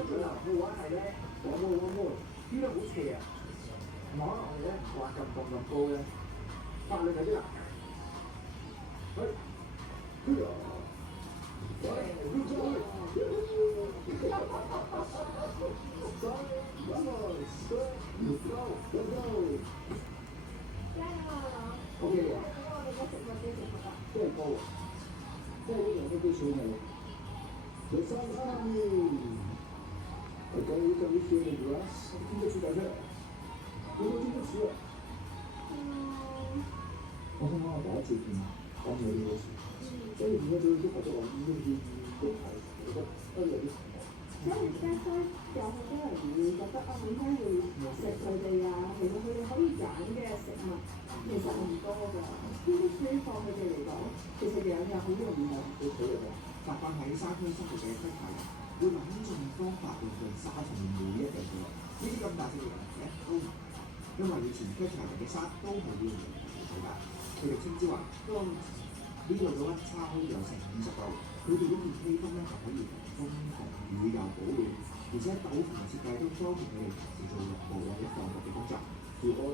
最難嘅話係咧，我呢度好斜啊，可能我哋咧唔慣咁高咧，法律有啲難。係，OK 嘅，真係高啊！即係呢樣都幾少味。第三，OK，can we feel the grass？聽得出嚟咩？有冇聽得出啊？我想講我第一次見講嘢呢個詞，所以點解都覺得話都係，我覺得都有啲難。所以而家咧有好多人會覺得啊，點解會食佢哋啊？其實佢哋可以揀嘅食物其實唔多㗎，呢啲對於放佢哋嚟講，其實養又好容易㗎。好討厭啊！習慣喺沙區生活嘅區塊人會諗盡方法令到沙從每一樣嘢，呢啲咁大隻嘅人咧都唔係，因為以前區塊人嘅沙都係要用嚟做㗎，佢哋稱之為當呢度嘅溫差可以有成50度，佢哋呢件披風咧就可以防風防雨又保暖，而且斗篷嘅設計都方便佢哋從事做陸務或者放牧嘅工作。如果